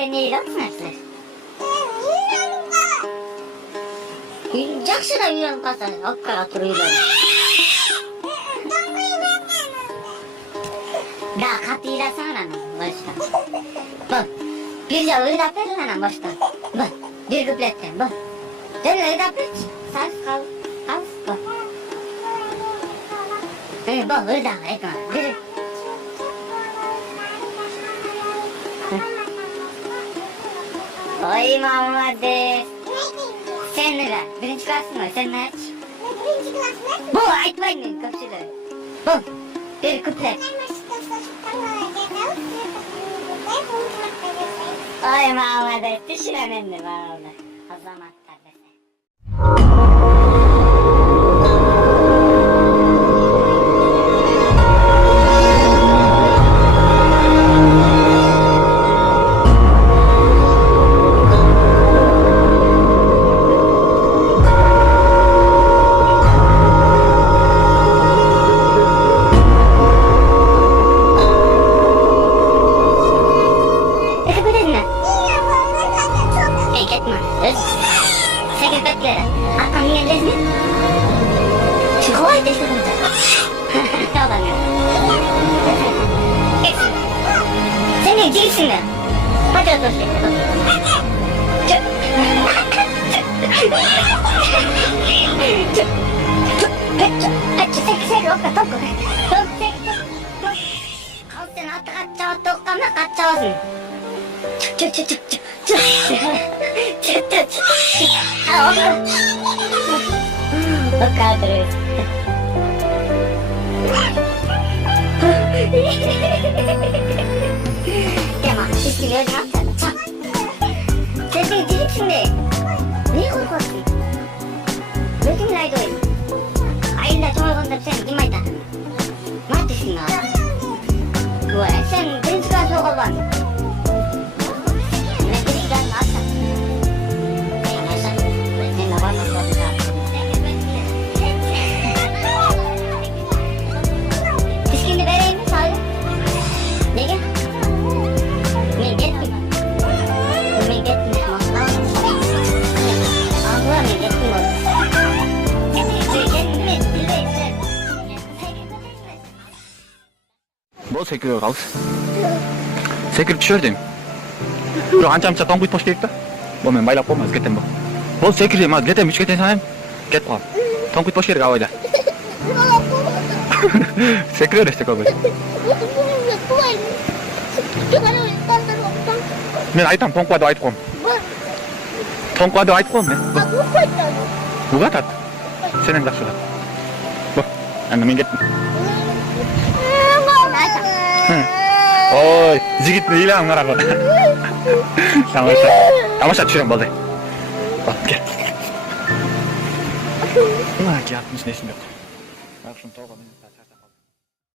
Hele neyle atmasın? Жақсы да үйреніп қалса, алып тұрып үйреніп. Да, қатты үйренсің ананы, başta. Бұл, bir de öyle verin anam başta. Bu, bir kupletten, bu. Dön öyle ver, sağ kal, al, bu. Bu, öyle ekran, bir. Oy Muhammed. Sen ne lan? Birinci klasın mı? Sen ne aç? Birinci klasın mı? Bu aytmayın kapşıda. Bu, bir kuplet. Oy Muhammed, düşüremedim vallahi. Azamatlar dese. Sakit bekle. Akan geliriz mi? Çıkıyor işte burada. Tamam ya. Sen ne diyeceksin ya? Hadi otur şimdi. Sen okla tok. Kal sen atı kaçağı tokkama kaçağısın. Çık. Bakadırız. Tamam, şimdi öyle yapalım. Sen beni diyeceksin de. Niye korkuyorsun? Gözün laydı oyun. Ayında çoğalığında sen girmeyi takın. Neredesin abi? Bu sen birinci klas okulun. 뭐 새끼를 가고 새끼를 치워야 그리고 한참차 똥구이 포시겠다 뭐면 마이라 꼬마 그때 뭐 새끼를 막 그때 미치겠다 사람 겠고 똥구이 포시를 가와야 새끼를 했을 거고 면 아이탄 똥과도 아이트콤 똥과도 아이트콤 뭐가 다 세는 작수다 안 나면 겠 Oy, jigit hilang ngarang. Tamasha tushirib bo'ldi. Bak. Nima gapimiz nesini yo'q. Mana shuni to'g'ri.